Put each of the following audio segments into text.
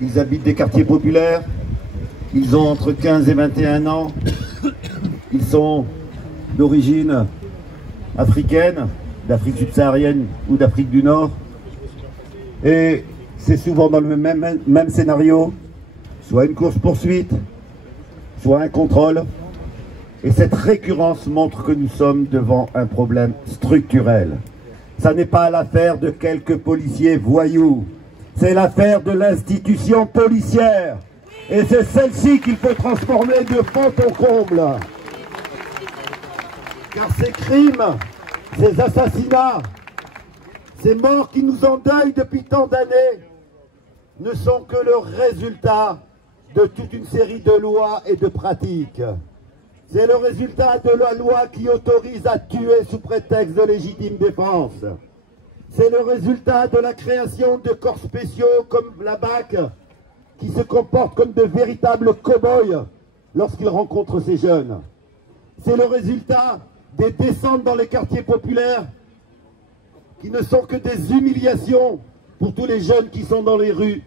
Ils habitent des quartiers populaires, ils ont entre 15 et 21 ans, ils sont d'origine africaine, d'Afrique subsaharienne ou d'Afrique du Nord, et c'est souvent dans le même scénario, soit une course-poursuite, soit un contrôle, et cette récurrence montre que nous sommes devant un problème structurel. Ça n'est pas l'affaire de quelques policiers voyous, c'est l'affaire de l'institution policière. Et c'est celle-ci qu'il faut transformer de fond en comble. Car ces crimes, ces assassinats, ces morts qui nous endeuillent depuis tant d'années, ne sont que le résultat de toute une série de lois et de pratiques. C'est le résultat de la loi qui autorise à tuer sous prétexte de légitime défense. C'est le résultat de la création de corps spéciaux comme la BAC, qui se comportent comme de véritables cow-boys lorsqu'ils rencontrent ces jeunes. C'est le résultat des descentes dans les quartiers populaires, qui ne sont que des humiliations pour tous les jeunes qui sont dans les rues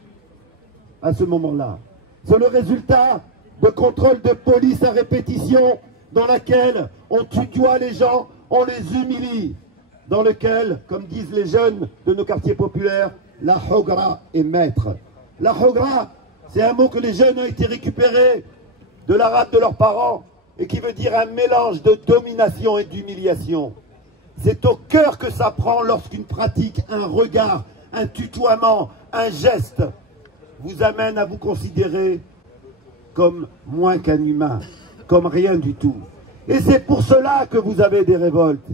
à ce moment-là. C'est le résultat de contrôles de police à répétition dans laquelle on tutoie les gens, on les humilie, dans lequel, comme disent les jeunes de nos quartiers populaires, la hogra est maître. La hogra, c'est un mot que les jeunes ont été récupérés de l'arabe de leurs parents et qui veut dire un mélange de domination et d'humiliation. C'est au cœur que ça prend lorsqu'une pratique, un regard, un tutoiement, un geste vous amène à vous considérer comme moins qu'un humain, comme rien du tout. Et c'est pour cela que vous avez des révoltes.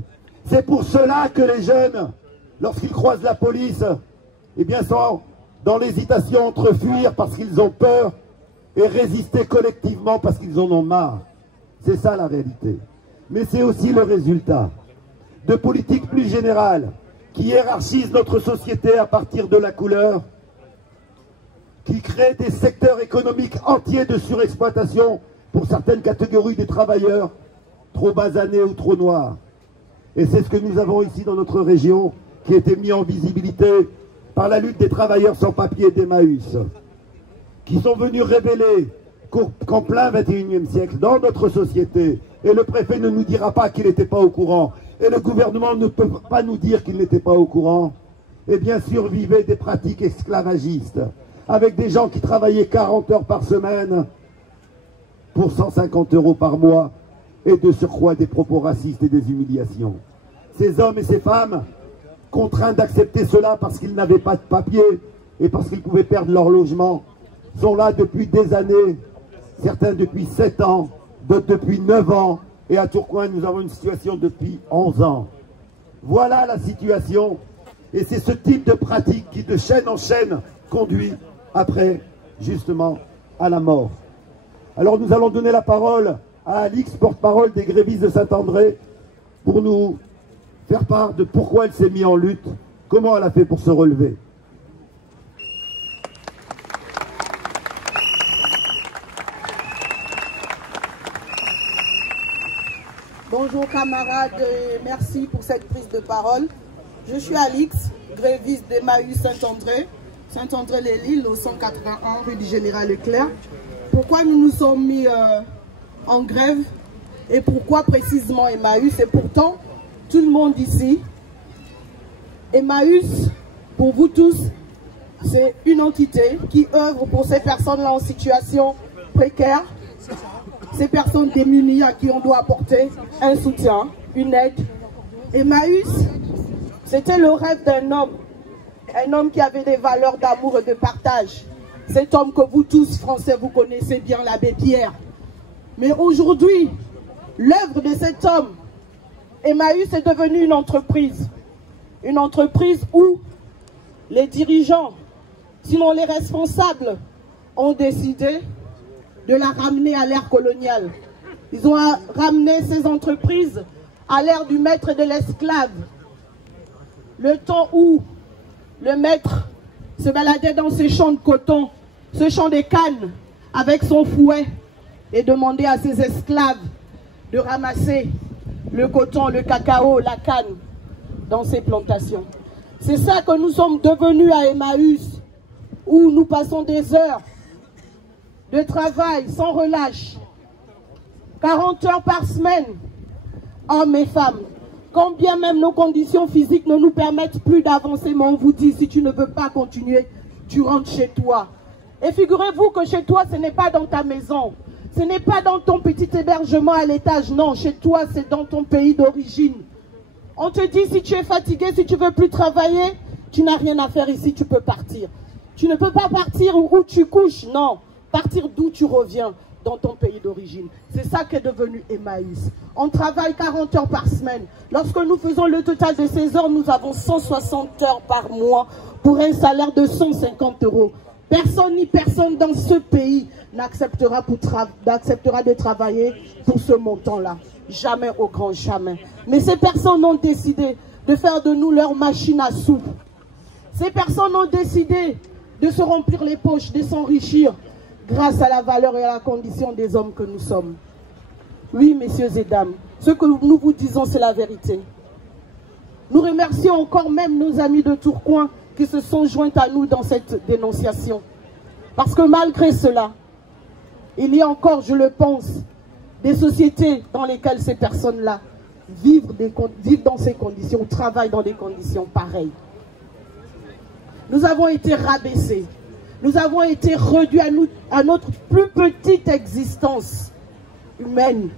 C'est pour cela que les jeunes, lorsqu'ils croisent la police, eh bien sont dans l'hésitation entre fuir parce qu'ils ont peur et résister collectivement parce qu'ils en ont marre. C'est ça la réalité. Mais c'est aussi le résultat de politiques plus générales qui hiérarchisent notre société à partir de la couleur, qui créent des secteurs économiques entiers de surexploitation pour certaines catégories des travailleurs, trop basanés ou trop noirs. Et c'est ce que nous avons ici dans notre région, qui a été mis en visibilité par la lutte des travailleurs sans papier d'Emmaüs, qui sont venus révéler qu'en plein 21e siècle, dans notre société, et le préfet ne nous dira pas qu'il n'était pas au courant, et le gouvernement ne peut pas nous dire qu'il n'était pas au courant, eh bien survivaient des pratiques esclavagistes, avec des gens qui travaillaient 40 heures par semaine pour 150 € par mois, et de surcroît des propos racistes et des humiliations. Ces hommes et ces femmes, contraints d'accepter cela parce qu'ils n'avaient pas de papier et parce qu'ils pouvaient perdre leur logement, sont là depuis des années, certains depuis 7 ans, d'autres depuis 9 ans, et à Tourcoing nous avons une situation depuis 11 ans. Voilà la situation, et c'est ce type de pratique qui de chaîne en chaîne conduit après, justement, à la mort. Alors nous allons donner la parole à Alix, porte-parole des grévistes de Saint-André, pour nous faire part de pourquoi elle s'est mise en lutte, comment elle a fait pour se relever. Bonjour camarades, merci pour cette prise de parole. Je suis Alix, gréviste d'Emmaüs Saint-André, Saint-André-les-Lilles, au 181 rue du Général Leclerc. Pourquoi nous nous sommes mis en grève et pourquoi précisément Emmaüs? Et pourtant, tout le monde ici, Emmaüs, pour vous tous, c'est une entité qui œuvre pour ces personnes-là en situation précaire, ces personnes démunies à qui on doit apporter un soutien, une aide. Emmaüs, c'était le rêve d'un homme qui avait des valeurs d'amour et de partage. Cet homme que vous tous, Français, vous connaissez bien, l'abbé Pierre. Mais aujourd'hui, l'œuvre de cet homme, Emmaüs, est devenue une entreprise. Une entreprise où les dirigeants, sinon les responsables, ont décidé de la ramener à l'ère coloniale. Ils ont ramené ces entreprises à l'ère du maître et de l'esclave. Le temps où le maître se baladait dans ces champs de coton, ce champ des cannes, avec son fouet, et demandait à ses esclaves de ramasser le coton, le cacao, la canne dans ses plantations. C'est ça que nous sommes devenus à Emmaüs, où nous passons des heures de travail sans relâche, 40 heures par semaine, hommes et femmes. Quand bien même nos conditions physiques ne nous permettent plus d'avancer, mais on vous dit, si tu ne veux pas continuer, tu rentres chez toi. Et figurez-vous que chez toi, ce n'est pas dans ta maison, ce n'est pas dans ton petit hébergement à l'étage, non, chez toi, c'est dans ton pays d'origine. On te dit, si tu es fatigué, si tu ne veux plus travailler, tu n'as rien à faire ici, tu peux partir. Tu ne peux pas partir où tu couches, non, partir d'où tu reviens, dans ton pays d'origine. C'est ça qu'est devenu Emmaüs. On travaille 40 heures par semaine. Lorsque nous faisons le total de 16 heures, nous avons 160 heures par mois pour un salaire de 150 €. Personne ni personne dans ce pays n'acceptera de travailler pour ce montant-là. Jamais au grand jamais. Mais ces personnes ont décidé de faire de nous leur machine à soupe. Ces personnes ont décidé de se remplir les poches, de s'enrichir grâce à la valeur et à la condition des hommes que nous sommes. Oui, messieurs et dames, ce que nous vous disons, c'est la vérité. Nous remercions encore même nos amis de Tourcoing qui se sont joints à nous dans cette dénonciation. Parce que malgré cela, il y a encore, je le pense, des sociétés dans lesquelles ces personnes-là vivent dans ces conditions, travaillent dans des conditions pareilles. Nous avons été rabaissés. Nous avons été réduits à notre plus petite existence humaine.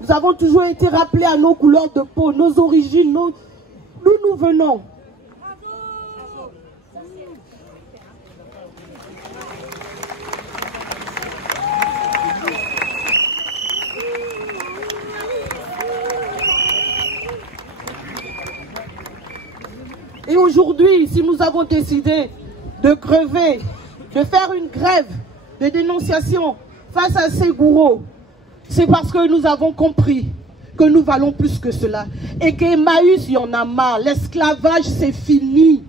Nous avons toujours été rappelés à nos couleurs de peau, nos origines, d'où nous venons. Et aujourd'hui, si nous avons décidé de crever, de faire une grève de dénonciation face à ces bourreaux, c'est parce que nous avons compris que nous valons plus que cela. Et qu'Emmaüs, il y en a marre. L'esclavage, c'est fini.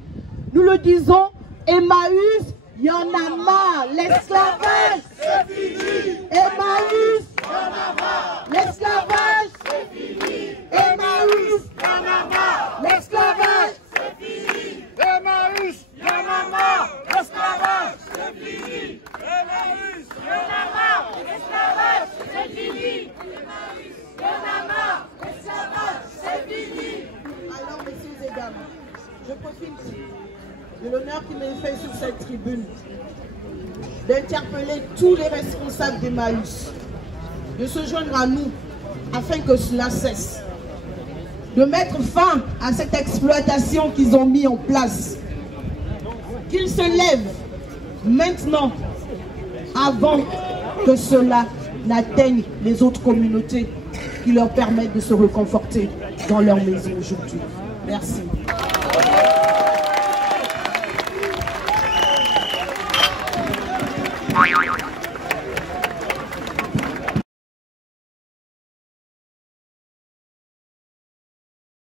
Nous le disons, Emmaüs, il y en a marre. L'esclavage, c'est fini. Emmaüs, il y en a marre. L'esclavage, c'est fini. Emmaüs, il y en a marre. L'esclavage, c'est fini. Emmaüs, il y en a marre. L'esclavage, c'est fini. Emmaüs, il y en a marre. L'esclavage, c'est fini. Emmaüs, il y en a marre. L'esclavage, c'est fini. Alors, messieurs et dames, je profite de l'honneur qui m'est fait sur cette tribune d'interpeller tous les responsables d'Emmaüs, de se joindre à nous afin que cela cesse, de mettre fin à cette exploitation qu'ils ont mis en place, qu'ils se lèvent maintenant avant que cela n'atteigne les autres communautés qui leur permettent de se reconforter dans leur maison aujourd'hui. Merci.